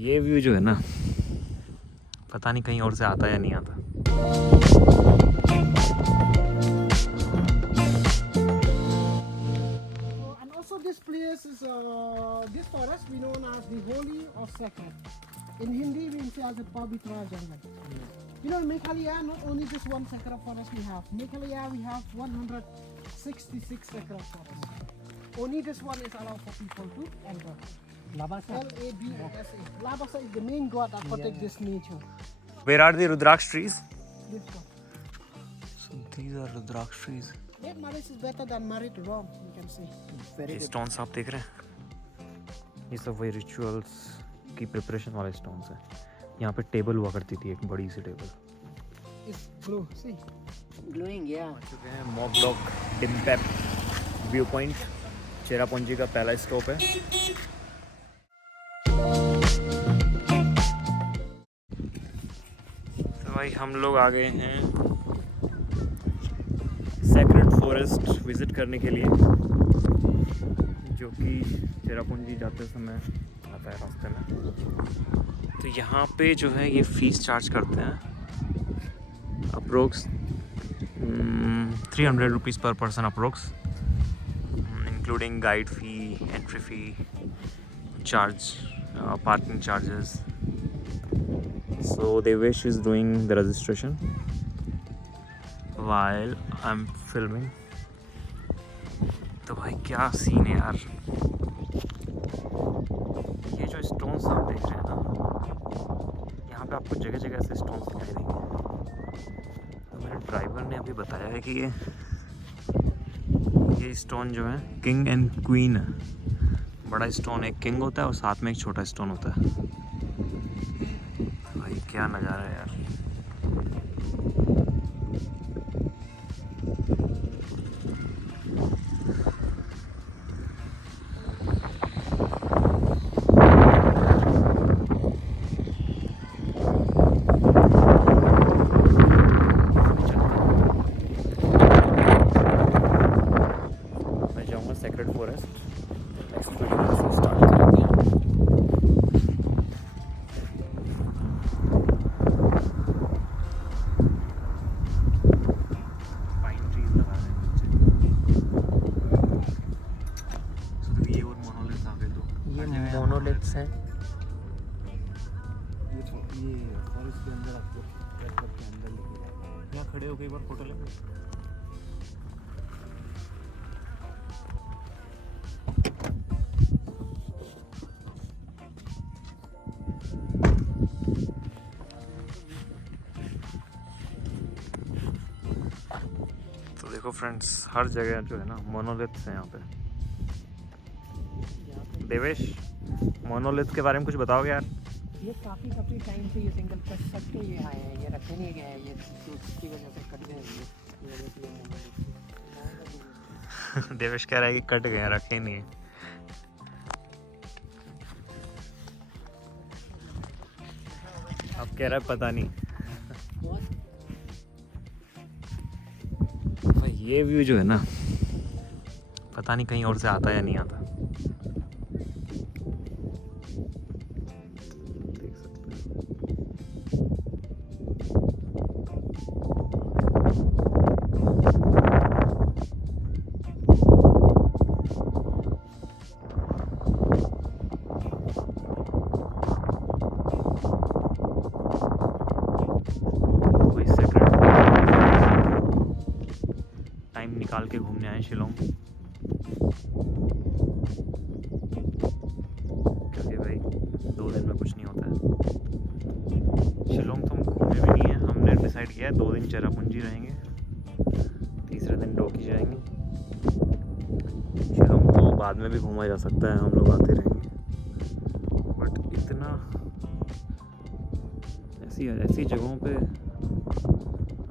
ये व्यू जो है ना, पता नहीं कहीं और से आता या नहीं आता। And also this place is this forest we known as the holy or sacred. In Hindi we say as a Pavitra Jungle. You know, in Meghalaya, not only just one sacred forest we have. Meghalaya we have 166 sacred forests. Only this one is allowed for people to enter. Labasa. Labasa. Labasa is the main god that protects this nature. Where are the Rudraksh trees? This one. So these are Rudraksh trees. Late marriage is better than married wrong, you can say. ये stones आप देख रहे हैं, ये सब वही rituals की preparation वाले स्टोन्स हैं। यहाँ पे टेबल हुआ करती थी, एक बड़ी सी table. It's blue, see? Glowing, yeah. आ चुके हैं mock dock Dympep view point, Cherrapunji का पहला स्टॉप है। तो भाई हम लोग आ गए हैं सेक्रेड फॉरेस्ट विजिट करने के लिए, जो कि चेरापूंजी जाते समय आता है रास्ते में। तो यहाँ पे जो है ये फीस चार्ज करते हैं अप्रोक्स 300 रुपीज़ पर person approx, including guide fee, entry fee, charge, parking charges. So Devesh is doing the registration while I'm filming। तो भाई क्या सीन है यार, ये जो स्टोन्स आप देख रहे हैं ना, यहाँ पे आपको जगह जगह से स्टोन्स दिखाई देंगे। तो मेरे ड्राइवर ने अभी बताया है कि ये स्टोन जो है किंग एंड क्वीन है। बड़ा स्टोन एक किंग होता है और साथ में एक छोटा स्टोन होता है। भाई क्या नज़ारा है यार। सेक्रेड फॉरेस्ट एक्सप्लोरेशन से स्टार्ट करेंगे। पाइन ट्रीज लगा रहे हैं नीचे। तो ये और मोनोलिथ्स आ गए। तो ये मोनोलिथ्स हैं। ये फॉरेस्ट के अंदर आपको ट्रैक्टर के अंदर लेके जाएगा। यहाँ खड़े हो कई बार फोटो लेंगे। देखो फ्रेंड्स, हर जगह जो है ना मोनोलिथ्स हैं यहाँ पे। देवेश, मोनोलिथ के बारे में कुछ बताओगे यार? ये काफ़ी टाइम से ये सिंगल कट के ये आए हैं, ये रखे नहीं गए हैं, ये की वजह से कट गए हैं ये देवेश कह रहा है कि कट गए हैं, रखे नहीं है। अब कह रहा है पता नहीं। भाई ये व्यू जो है ना, पता नहीं कहीं और से आता या नहीं आता। देख सकते हैं। कोई सेक्रेट टाइम निकाल के घूमने आए शिलोंग, क्योंकि भाई 2 दिन में कुछ नहीं होता है। शिलोंग तो हम घूमे भी नहीं है, हमने डिसाइड किया है 2 दिन चेरापूंजी रहेंगे, तीसरे दिन डोकी जाएंगे। शिलोंग तो बाद में भी घूमा जा सकता है, हम लोग आते रहेंगे, बट इतना ऐसी जगहों पे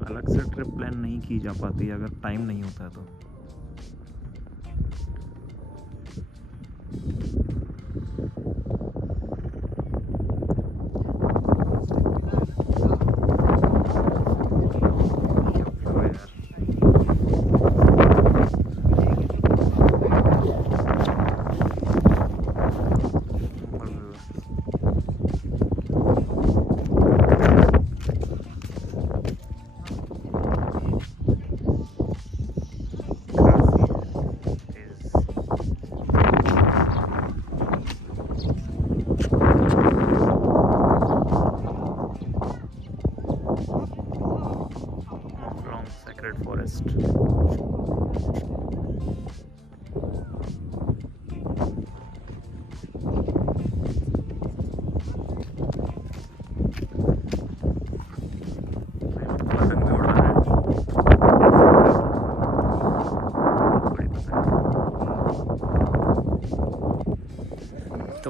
अलग से ट्रिप प्लान नहीं की जा पाती अगर टाइम नहीं होता है तो।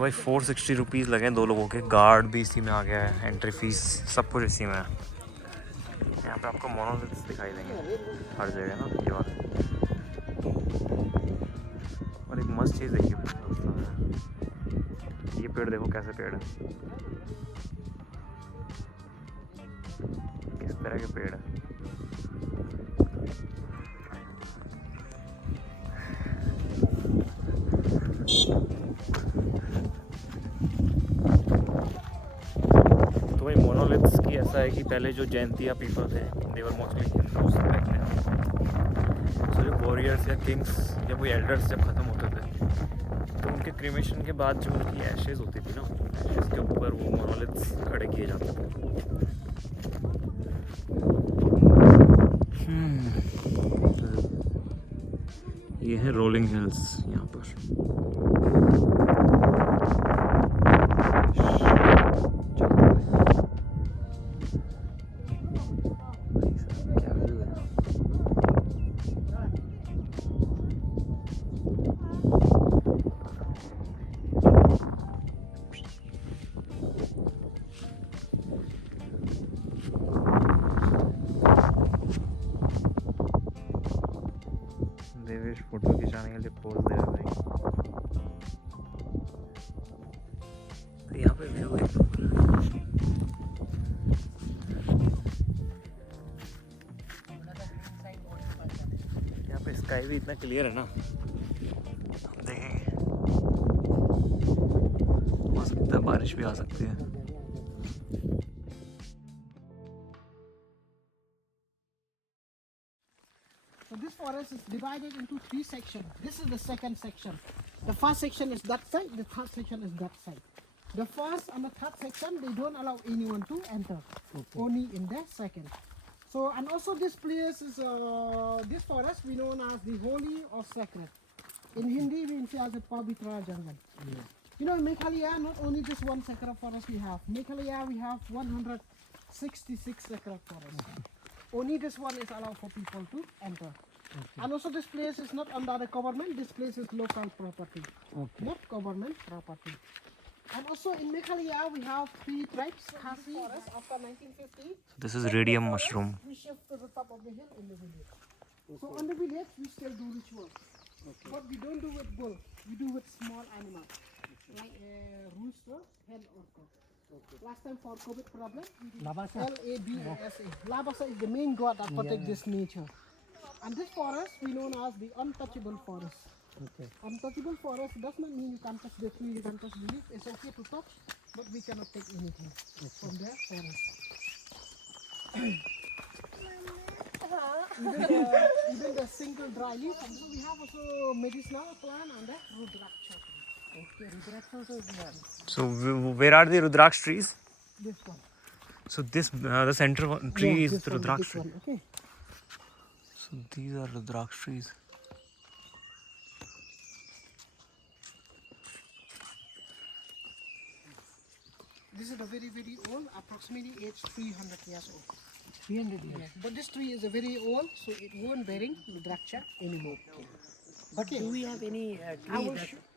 भाई 460 रुपीज़ लगे 2 लोगों के। गार्ड भी इसी में आ गया है, एंट्री फीस सब कुछ इसी में है। यहाँ पे आपको मोनोलिथ्स दिखाई देंगे हर जगह ना, ये वाले। और एक मस्त चीज़ देखिए दोस्तों, ये पेड़ देखो कैसे पेड़ है, किस तरह के पेड़ है। तो भाई मोनोलिथ्स की ऐसा है कि पहले जो जैंतिया पीपल थे, they were mostly Hindus back then. So जो वॉरियर्स या किंग्स या कोई एल्डर्स जब ख़त्म होते थे तो उनके क्रीमेशन के बाद जो उनकी एशेज़ होती थी ना, एशेज़ के ऊपर वो मोनोलिथ्स खड़े किए जाते थे। ये है रोलिंग हिल्स यहाँ पर। देवेश फोटो खिंचाने के लिए पोज दे रहा है भाई। तो यहाँ पे व्यू है, यहाँ पे स्काई भी इतना क्लियर है ना, देखेंगे हो सकता है बारिश भी आ सकती है। So this forest is divided into 3 sections. This is the second section. The first section is that side, the third section is that side. The first and the third section, they don't allow anyone to enter, only in the second. So, and also this place is, this forest we known as the holy or sacred. In Hindi we say as a Pavitra Jungle. You know, in Meghalaya, not only just one sacred forest we have. Meghalaya we have 166 sacred forests. Only this one is allowed for people to enter. And also this place is not under the government, this place is local property, not government property. And also in Meghalaya we have 3 tribes, Khasi forest after 1950. This is radium mushroom. We shift to the top of the hill in the village. So on the village we still do rituals. But we don't do with bull, we do with small animals, like rooster, hen or cock. Last time for COVID problem, we did Labasa. Labasa. Labasa is the main god that protects this nature. And this forest we known as the untouchable forest. Untouchable forest does not mean you can't touch the tree, you can't touch the leaf. It's okay to touch, but we cannot take anything from the forest. Even the single dry leaf. And so we have also medicinal plant and the rudraksha tree. Okay, Rudraksha also is there. So where are the Rudraksh trees? This one. So this the center tree Yeah, is this the one, Rudraksh this tree. one, okay. So these are Rudraksh trees. This is a very, very old, approximately age 300 years old. 300 years. Yeah. But this tree is a very old, so it won't bearing Rudraksha anymore. But do we have any I tree will,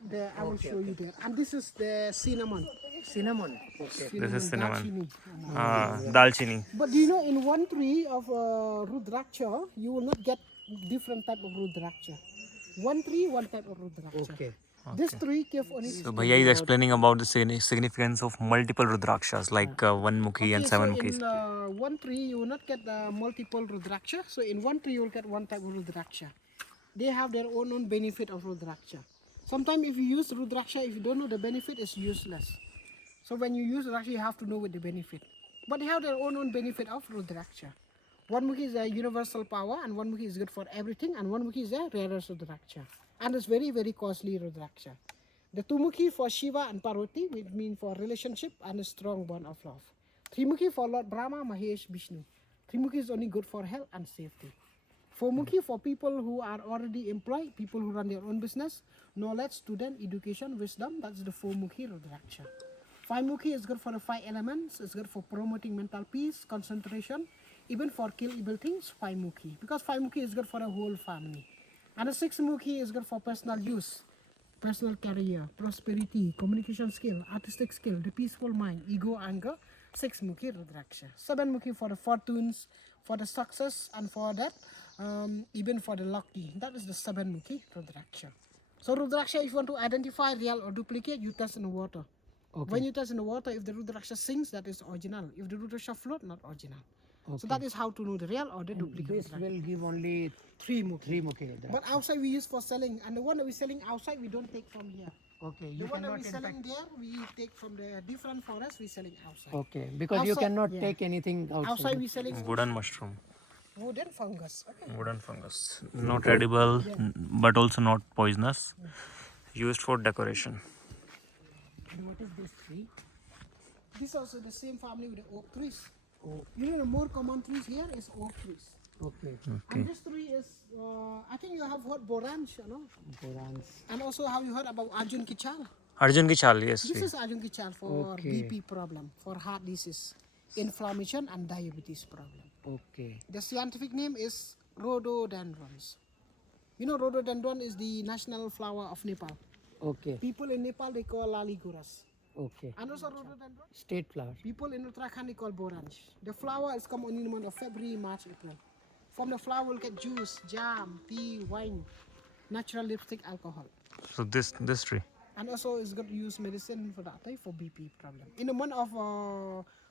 that I will show you there. And this is the cinnamon. cinnamon? Okay. This is cinnamon. Darchini. Dalchini. But do you know, in one tree of Rudraksha, you will not get different type of Rudraksha. One tree, one type of Rudraksha. Okay. This tree gave only. So Bhaiya is explaining about the significance of multiple Rudrakshas like one Mukhi and seven so Mukhis. in one tree you will not get multiple Rudraksha. So in one tree you will get one type of Rudraksha. They have their own benefit of Rudraksha. Sometimes if you use Rudraksha, if you don't know the benefit, it's useless. So when you use Rudraksha, you have to know with the benefit. But they have their own benefit of Rudraksha. One Mukhi is a universal power, and one Mukhi is good for everything, and one Mukhi is a rarest Rudraksha. And it's very, very costly Rudraksha. The two Mukhi for Shiva and Parvati, which mean for relationship and a strong bond of love. Three Mukhi for Lord Brahma, Mahesh, Vishnu. Three Mukhi is only good for health and safety. Four Mukhi for people who are already employed, people who run their own business, knowledge, student, education, wisdom. That's the four Mukhi Rudraksha. Five Mukhi is good for the 5 elements. It's good for promoting mental peace, concentration, even for kill evil things. 5 Mukhi, because 5 Mukhi is good for a whole family. And the 6 Mukhi is good for personal use. personal career, prosperity, communication skill, artistic skill, the peaceful mind, ego, anger. 6 Mukhi Rudraksha. 7 Mukhi for the fortunes, for the success, and for that, even for the lucky. That is the 7 Mukhi Rudraksha. So Rudraksha, if you want to identify real or duplicate, you test in the water. Okay. When you test in the water, if the Rudraksha sings, that is original. If the Rudraksha float, not original. So Okay. that is how to know the real or the And duplicate. this Rudraksha. will give only 3 Mukhi. 3 Mukhi Rudraksha. But outside we use for selling, and the one that we're selling outside, we don't take from here. Okay, The you one that cannot we're in selling fact. there, we take from the different forest, we're selling outside. Okay, because you Outside, cannot yeah. take anything outside. Outside we're selling Wooden mushroom. wooden fungus. Okay. Wooden fungus. Not edible, but also not poisonous. Used for decoration. And what is this tree? This is also the same family with the oak trees. Oh, You know, the more common trees here is oak trees. okay. And this tree is, I think you have heard Borange, you know, Borans. and also have you heard about Arjun ki chal? Arjun ki chal, yes. This is Arjun ki chal for Okay. BP problem, for heart disease, inflammation, and diabetes problem. Okay. The scientific name is rhododendrons. You know, rhododendron is the national flower of Nepal. Okay. People in Nepal they call laliguras, Okay. and also rhododendron. State flower. People in Uttarakhand they call borange. The flower is come only in the month of February, March, April. From the flower we'll get juice, jam, tea, wine, natural lipstick, alcohol. So this tree. And also it's got to use medicine for that type for BP problem. In the month of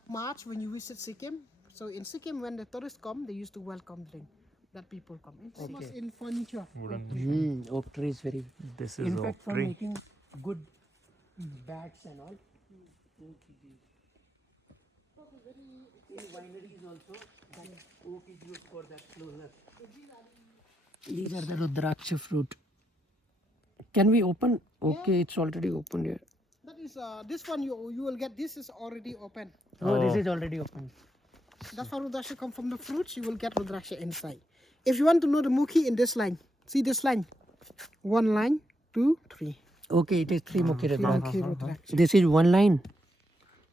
March when you visit Sikkim, so in Sikkim when the tourists come, they used to welcome drink that people come. It's much Okay. in furniture. Oak tree is very. This is In oak fact, for tree. making good bats and all. In wineries also, that oak is used for that closer. These are the Rudraksha fruit. Can we open? Okay, it's already opened here. That is this one you will get. This is already open. Oh, this Oh. is already open. That's why Rudraksha come from the fruits. You will get Rudraksha inside. If you want to know the Mukhi in this line, see this line. 1 line, 2, 3. Okay, it is 3 Mukhi Rudraksha. Mukhi Rudraksha. This is 1 line.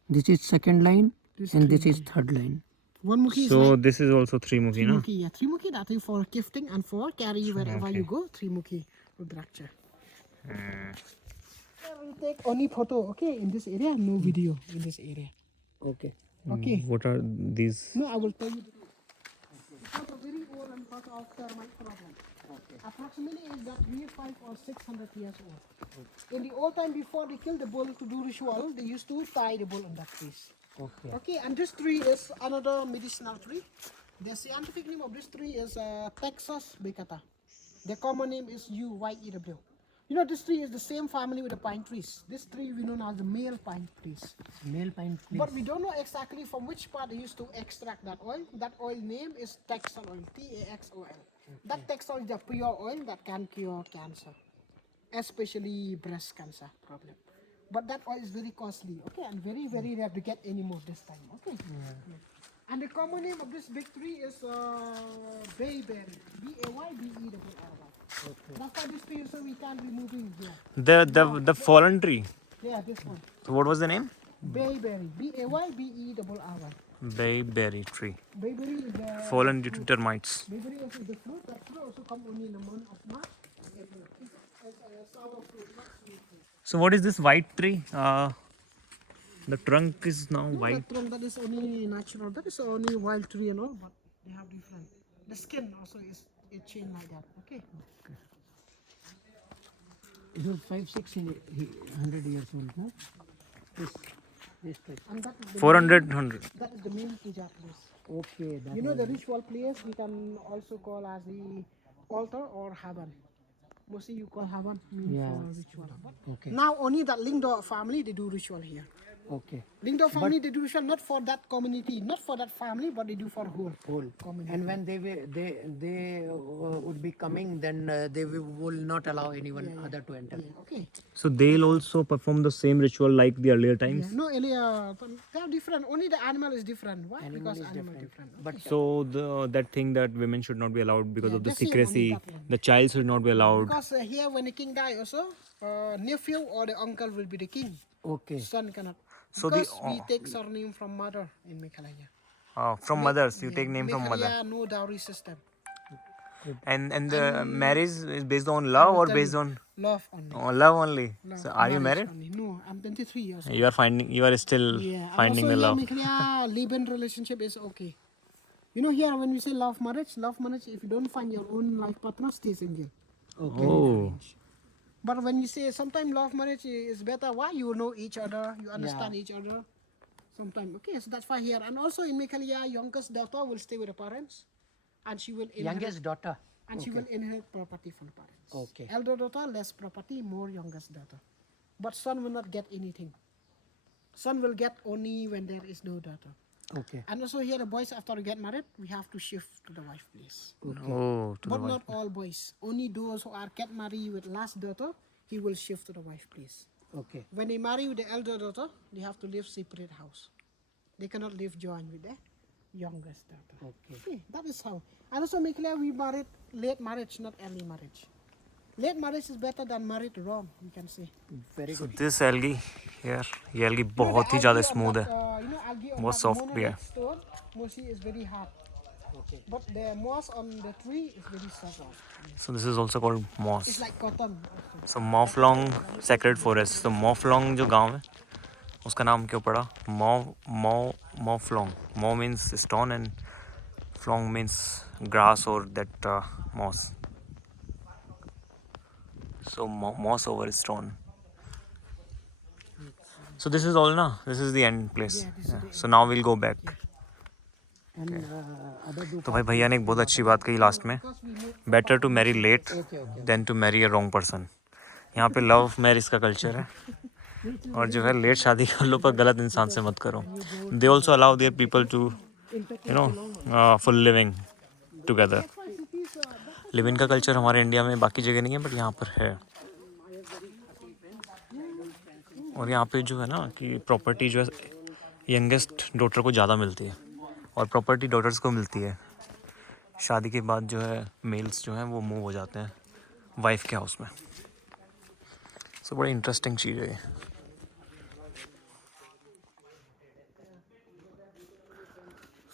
This is 2nd line. This And three this is 3rd line. 1 Mukhi is So like this is also 3 Mukhi, 3 no? Mukhi. Yeah, 3 Mukhi. That is for gifting and for carry wherever you go. 3 Mukhi Rudraksha. We take only photo, okay, in this area, no video in this area. Okay. Okay. What are these? No, I will tell you. Because a very old and part of termite problem. Approximately is that we 500 or 600 years old. In the old time before they killed the bull to do ritual, they used to tie the bull on that trees. Okay. Okay, and this tree is another medicinal tree. The scientific name of this tree is Texas baccata. The common name is UYEW. You know, this tree is the same family with the pine trees. This tree we know as the male pine trees. Male pine tree. But we don't know exactly from which part they used to extract that oil. That oil name is Taxol oil, Taxol. That Taxol is the pure oil that can cure cancer, especially breast cancer problem. But that oil is very costly, okay, and very, very rare to get anymore this time, okay. And the common name of this big tree is bayberry, Bayberry. That's why this tree, so we can't remove it here. The fallen tree. Yeah, this one, So what was the name? bayberry, Bayberry. Bayberry tree. Bayberry is the Fallen due to termites. Bayberry is the fruit. That fruit also come only in the month of March. It's a sour fruit, not sweet fruit. So what is this white tree? The trunk is now No, white. that one, that is only natural. That is only wild tree and all, but they have different. The skin also is it changed like that. Okay. It was 500-600 years old, no? This tree. And that is the 400, main, 100. that is the main puja place. Okay, that You know the ritual place we can also call as the altar or havan. Mostly you call havan mean Yeah. for ritual. But Okay. now only that Lingdo family they do ritual here. Okay. Lingdo family they do ritual not for that community, not for that family, but they do for whole Whole. community. And when they would be coming, then they will not allow anyone other to enter. Yeah, okay. So they'll also perform the same ritual like the earlier Yeah, times. no, earlier they are different. Only the animal is different. Why? Animal Because is animal different. different. But So that thing that women should not be allowed because Yeah, of the the same, secrecy, only that one. the child should not be allowed. Because here when the king die also, nephew or the uncle will be the king. okay. Son cannot. So the- Because we take surname from mother in Meghalaya. From mothers, you take name from mother. Meghalaya no dowry system. And the marriage is based on love or based on love only. love only? Love, So are you marriage married? only. No, I'm 23 years old. You are still Yeah, finding the and love. also here, live-in relationship is okay. You know, here when we say love marriage, if you don't find your own life partner, stay single. Okay. Oh, But when you say sometimes love marriage is better, why you know each other, you understand each other. Sometimes, okay, so that's why here. And also in Mekalia, youngest daughter will stay with the parents, and she will inherit, Youngest daughter. and she will inherit property from parents. Okay. Elder daughter less property, more youngest daughter. But son will not get anything. Son will get only when there is no daughter. Okay. And also here the boys after they get married, we have to shift to the wife place. oh, to the But wife. not all boys. Only those who are get married with last daughter, he will shift to the wife place. Okay. When they marry with the elder daughter, they have to live separate house. They cannot live joint with the youngest daughter. Okay, that is how. And also make clear we married late marriage, not early marriage. Late marriage is better than married wrong, we can say. Very So good. this algae here, ये algae बहुत ही ज़्यादा smooth है. Algae on बहुत that soft भी है. monolith stone, mostly is very hard. Okay. But the moss on the tree is very soft. So this is also called It's moss. like cotton. Also. So Mawphlong Sacred Forest. So Mawphlong जो गांव है, उसका नाम क्यों पड़ा? Mawphlong. Maw means stone and Phlong means grass or that moss. So moss over stone. So this is all na. This is the end place. Yeah, this is the So now we'll go back. And other do. तो भाई भैया ने एक बहुत अच्छी बात कही last में. Better to marry late than to marry a wrong person. यहाँ पे लव मैरिज का कल्चर है. और जो है लेट शादी कर लो पर गलत इंसान से मत करो. They also allow their people to you know full living together. Live in का कल्चर हमारे इंडिया में बाकी जगह नहीं है बट यहाँ पर है. और यहाँ पे जो है ना कि प्रॉपर्टी जो है यंगेस्ट डॉटर को ज़्यादा मिलती है और प्रॉपर्टी डॉटर्स को मिलती है. शादी के बाद जो है मेल्स जो हैं वो मूव हो जाते हैं वाइफ के हाउस में. सो बड़ी इंटरेस्टिंग चीज़ है ये.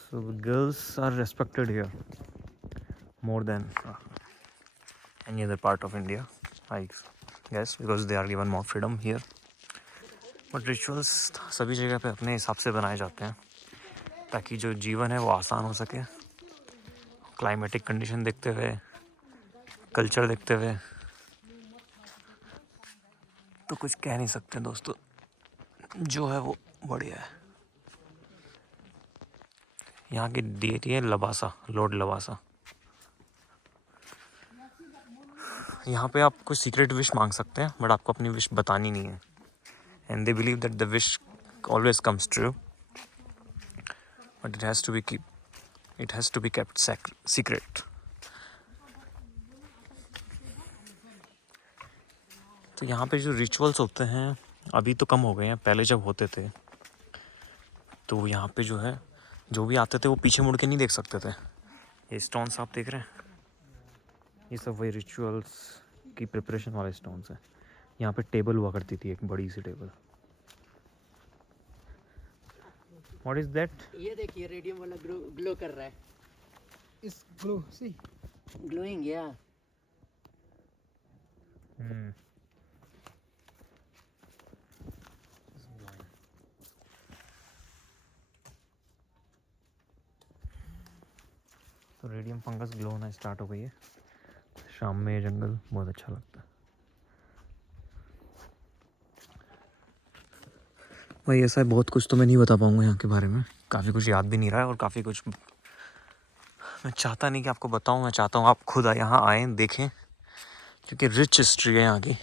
So the girls are respected here more than any other part of India, I guess, because they are given more freedom here. But rituals सभी जगह पे अपने हिसाब से बनाए जाते हैं ताकि जो जीवन है वो आसान हो सके. क्लाइमेटिक कंडीशन देखते हुए, कल्चर देखते हुए तो कुछ कह नहीं सकते दोस्तों. जो है वो बढ़िया है. यहाँ की डेटी है लबासा, लॉर्ड लबासा. यहाँ पे आप कुछ सीक्रेट विश मांग सकते हैं बट आपको अपनी विश बतानी नहीं है. And they believe that the wish always comes true but it has to be kept secret. तो यहाँ पे जो रिचुअल्स होते हैं अभी तो कम हो गए हैं. पहले जब होते थे तो यहाँ पे जो है जो भी आते थे वो पीछे मुड़ के नहीं देख सकते थे. ये स्टोन्स आप देख रहे हैं, ये सब वही रिचुअल्स की प्रिपरेशन वाले स्टोन्स हैं. यहाँ पे टेबल हुआ करती थी, एक बड़ी सी टेबल. What is that? ये देखिए रेडियम वाला ग्लो कर रहा है. It's glue, see. Glowing, yeah. तो रेडियम फंगस ग्लो होना स्टार्ट हो गई है. शाम में ये जंगल बहुत अच्छा लगता है. भाई ऐसा है बहुत कुछ तो मैं नहीं बता पाऊँगा यहाँ के बारे में. काफ़ी कुछ याद भी नहीं रहा है और काफ़ी कुछ मैं चाहता नहीं कि आपको बताऊँ. मैं चाहता हूँ आप खुद यहाँ आएँ देखें क्योंकि रिच हिस्ट्री है यहाँ की.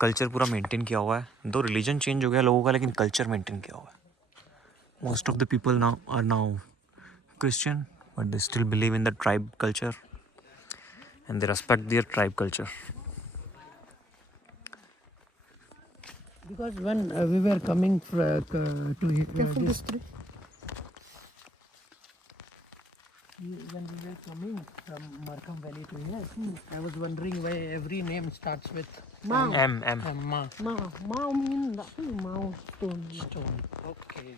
कल्चर पूरा मेंटेन किया हुआ है. दो रिलीजन चेंज हो गया लोगों का लेकिन कल्चर मेंटेन किया हुआ है. Most of the people now are now Christian but they still believe in the tribe culture and they respect their tribe culture. Because when we were coming to Careful this, this tree. when we were coming from Markham Valley to here, I was wondering why every name starts with Mao. M. Ma. Mao mean that Mao stone. Okay.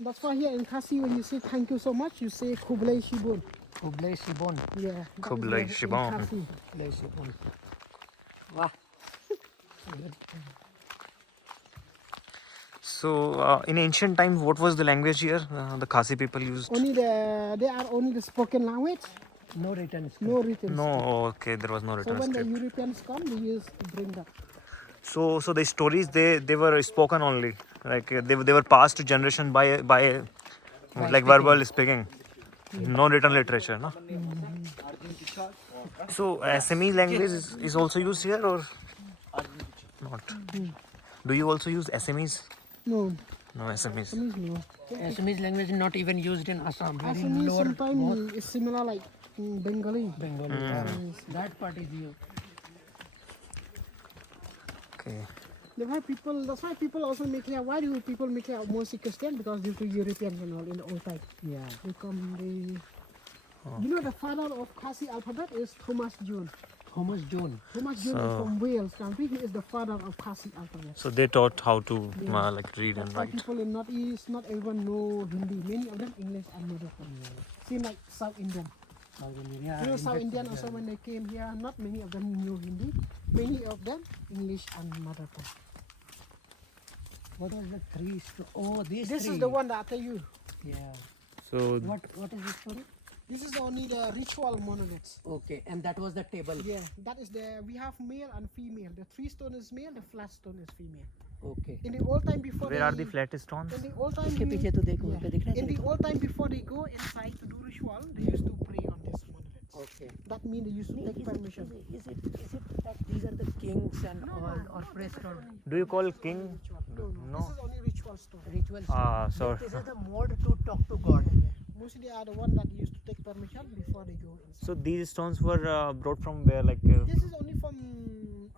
That's why here in Khasi when you say thank you so much, you say Kublai Shibun. Kublai Shibon. Yeah. that is Kublai in Shibon. Khasi. Kublai Shibon. Wow. So in ancient times, what was the language here? The Khasi people used. Only they are only the spoken language, No written script. no written. No, okay, there was no So written when the script. Europeans come, they used to bring that. So the stories they were spoken only, like they were passed to generation by like verbal speaking. No written literature, no. So Assamese language is also used here or not? Do you also use Assamese? No, No Assamese. Assamese no. Assamese language is not even used in Assam. Very Assamese lower sometimes is similar like Bengali. Bengali. That part is used. Okay. That's why people also make here. Why do people make here mostly Christian? Because due to Europeans and all in the old time. Yeah. They come, You know the father of Khasi alphabet is Thomas Jones. Thomas Jones. Thomas Jones is from Wales country. He is the father of Khasi alphabet. So they taught how to like read and That's why write. people in Northeast, not everyone know Hindi. Many of them English and mother tongue. Same like South Indian. Yeah. You know South Indian also when they came here, not many of them knew Hindi. Many of them English and mother tongue. What was the three? Oh, these This three. is the one that I tell you. Yeah. So What is this for? This is only the ritual monoliths. Okay, and that was the table. Yeah, that is we have male and female. The 3 stone is male, the flat stone is female. Okay. In the old time before where are the flat stones? In the old time, इसके पीछे तो देखो yeah. उनका दिख रहा है In the old time before they go inside to do ritual, they used to pray on this monoliths. Okay. That means they used to take permission. Is it that these are the kings and all or priests or Do you call king? No. No. This is only ritual stone. rituals? So This is the mode to talk to God. Mostly they are the one that used to take permission before they go inside. so these stones were brought from where, like This is only from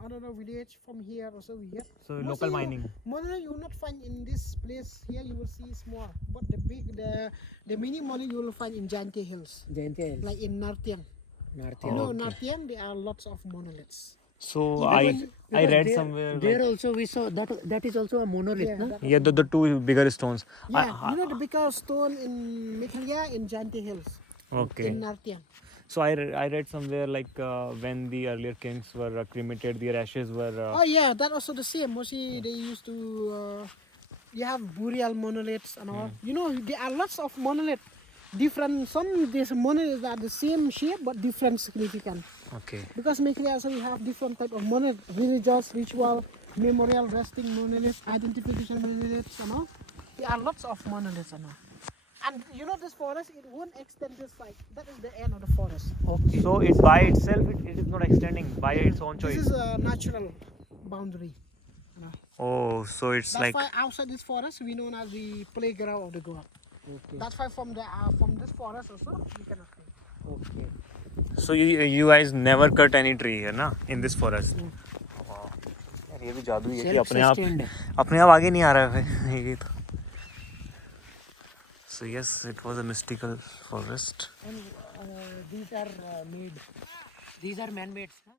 another village from here also here. so Mostly local mining. Monolith you will not find in this place here. You will see small, but the mini monolith you will find in Jante Hills, Jayanti like in Nartiang. Narthi. You know Nartiang, there are lots of monoliths. So Even I read there, somewhere. There like, also we saw that is also a monolith, Yeah, no? that- yeah, the two bigger stones. Yeah, you know the bigger stone in Meghalaya in Jante Hills Okay. in Nartiang. So I read somewhere like when the earlier kings were cremated, their ashes were. Oh yeah, that also the same. Mostly they used to. You have burial monoliths and all. You know there are lots of monoliths. Different. Some these monoliths are the same shape but different significance. Okay. Because Meghalaya also we have different type of monolith, religious, ritual, memorial, resting monoliths, identification monoliths and all. There are lots of monoliths and all. And you know this forest, it won't extend this side. That is the end of the forest. Okay. So it by itself it is not extending by its own choice. This is a natural boundary. Oh, so it's That's like. why outside this forest we known as the playground of the god. Okay. That's why from this forest also we cannot play. Okay. So you guys never cut any tree here, na? In this forest. Wow. यार ये भी जादू ही है कि Self-sustained. अपने आप आगे नहीं आ रहा है ये तो. So yes, it was a mystical forest. And these are made. These are man-made. Huh?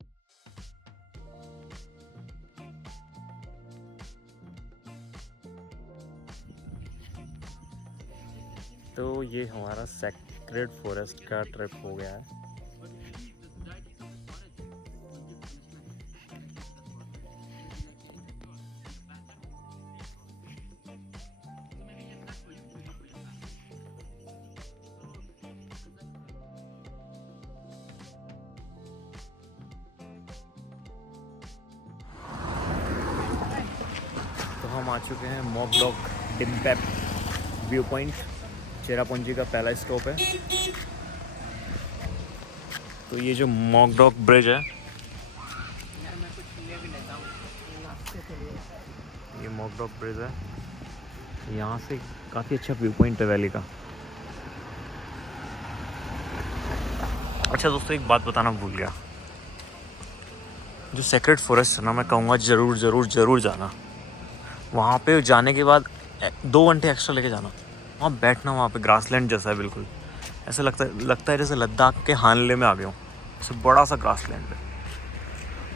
तो ये हमारा सेक्रेड फॉरेस्ट का ट्रिप हो गया है. तो हम आ चुके हैं मॉकडॉक डिम्पैप व्यू पॉइंट. चेरापूंजी का पहला स्टॉप है. तो ये जो मॉकडॉक ब्रिज है, ये मॉकडॉक ब्रिज है. यहाँ से काफ़ी अच्छा व्यू पॉइंट है वैली का. अच्छा दोस्तों, एक बात बताना भूल गया. जो सेक्रेड फॉरेस्ट है ना, मैं कहूँगा ज़रूर जाना. वहाँ पे जाने के बाद 2 घंटे एक्स्ट्रा लेके जाना. वहाँ बैठना, वहाँ पे ग्रासलैंड जैसा है बिल्कुल. ऐसा लगता है जैसे लद्दाख के हानले में आ गया हूँ. ऐसे बड़ा सा ग्रासलैंड है.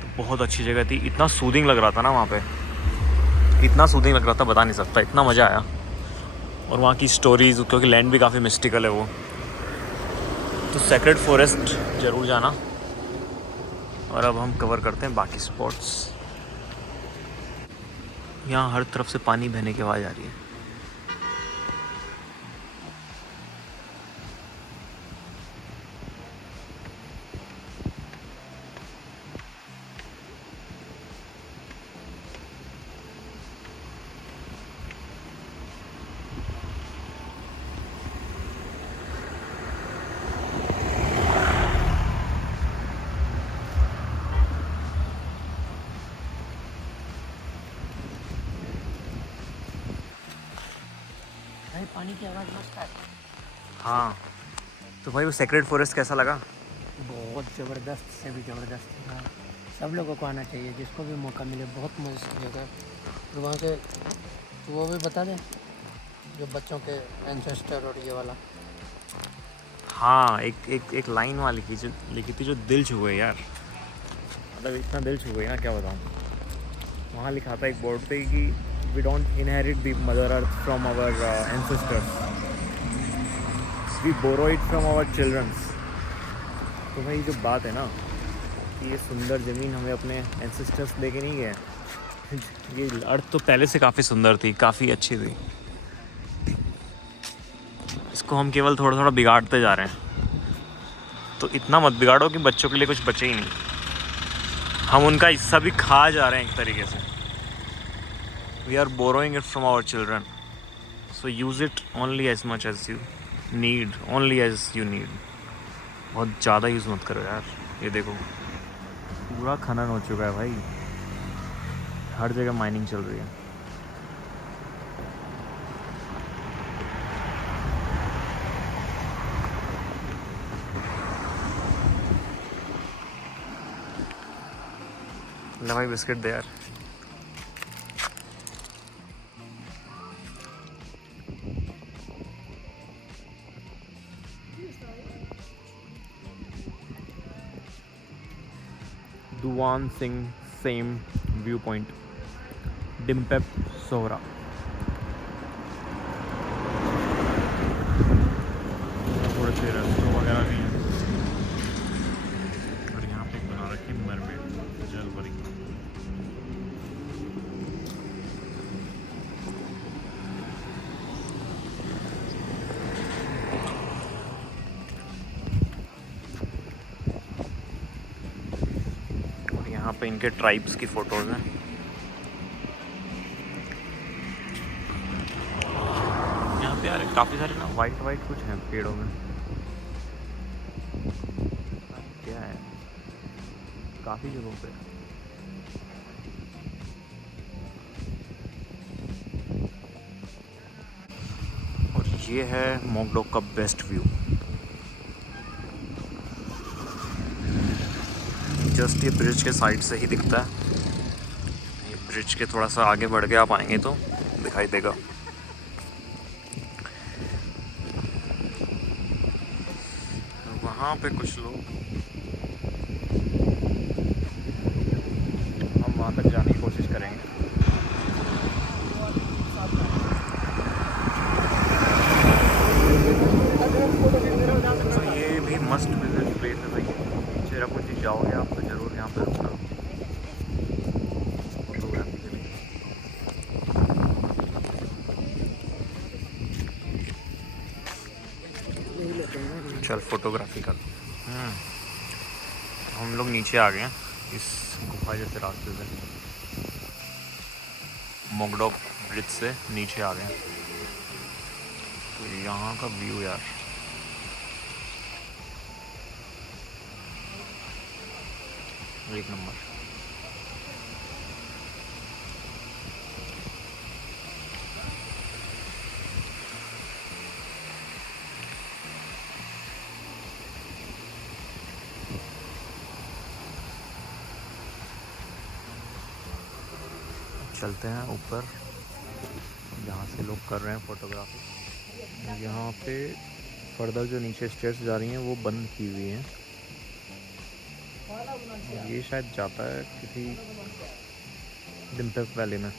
तो बहुत अच्छी जगह थी. इतना सूदिंग लग रहा था ना वहाँ पे, इतना सूदिंग लग रहा था, बता नहीं सकता. इतना मज़ा आया. और वहाँ की स्टोरीज, क्योंकि लैंड भी काफ़ी मिस्टिकल है वो. तो सेक्रेड फॉरेस्ट ज़रूर जाना। और अब हम कवर करते हैं बाकी स्पॉट्स। यहाँ हर तरफ से पानी बहने की आवाज़ आ रही है। भाई पानी की आवाज़ मस्त है। हाँ, तो भाई वो सेक्रेड फॉरेस्ट कैसा लगा? बहुत ज़बरदस्त से भी ज़बरदस्त। हाँ, सब लोगों को आना चाहिए, जिसको भी मौका मिले। बहुत मस्त जगह है। और वहाँ के तो वो भी बता दें, जो बच्चों के एंसेस्टर और ये वाला। हाँ, एक लाइन वाली की जो लिखी थी, जो दिल छू गई यार। मतलब इतना दिल छू गई ना, क्या बताऊँ। वहाँ लिखा था एक बोर्ड पे कि we don't inherit the mother earth from our ancestors, we borrow it from our childrens. तो भाई जो बात है ना कि ये सुंदर ज़मीन हमें अपने एंसेस्टर्स दे के नहीं गए। ये अर्थ तो पहले से काफ़ी सुंदर थी, काफ़ी अच्छी थी। इसको हम केवल थोड़ा थोड़ा बिगाड़ते जा रहे हैं। तो इतना मत बिगाड़ो कि बच्चों के लिए कुछ बचे ही नहीं। हम उनका हिस्सा भी खा जा रहे हैं एक तरीके से। We are borrowing it from our children, so use it only as much as you need, only as you need. बहुत ज़्यादा यूज़ मत करो यार। ये देखो, पूरा खनन हो चुका है भाई, हर जगह माइनिंग चल रही है। ले भाई बिस्किट दे यार। Duwan Singh Syiem view point, Dympep Sohra. थोड़े से रेस्टोरेंट वगैरह भी हैं। और यहाँ पे बना रखी मरमेड जल परी। और यहाँ पे इनके ट्राइब्स की फ़ोटोज़ हैं। यहाँ पे यार काफ़ी सारे ना वाइट कुछ हैं पेड़ों में। क्या है, काफ़ी जगहों पे। और ये है मोगडोक का बेस्ट व्यू। जस्ट ये ब्रिज के साइड से ही दिखता है। ये ब्रिज के थोड़ा सा आगे बढ़ के आप आएंगे तो दिखाई देगा। वहाँ पे कुछ लोग, हम वहाँ तक जाने की कोशिश करेंगे। तो ये भी मस्ट विजिट प्लेस है भाई। चेरापूंजी जाओगे आप तो ज़रूर यहाँ पे रुकना फोटोग्राफी के लिए। चल फोटोग्राफी कर। हम लोग नीचे आ गए हैं इस गुफा जैसे रास्ते से, मोगडोक ब्रिज से नीचे आ गए हैं। तो यहाँ का व्यू यार एक नंबर। चलते हैं ऊपर जहाँ से लोग कर रहे हैं फोटोग्राफी। यहाँ पे फर्दर जो नीचे स्टेयर्स जा रही हैं वो बंद की हुई हैं। ये शायद जाता है किसी डिम्पेप वैली में।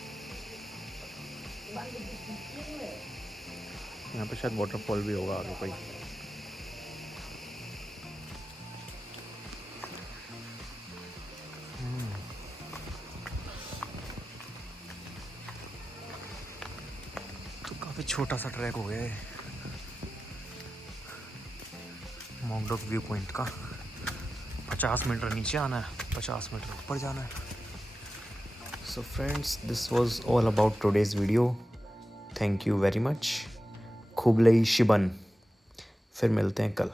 यहाँ पे शायद वाटरफॉल भी होगा आगे कोई। काफ़ी छोटा सा ट्रैक हो गया है मोंगडोक व्यू पॉइंट का। 50 मीटर नीचे आना है, 50 मीटर ऊपर जाना है। So friends, this was all about today's video. Thank you very much. खुबलई शिबन। फिर मिलते हैं कल।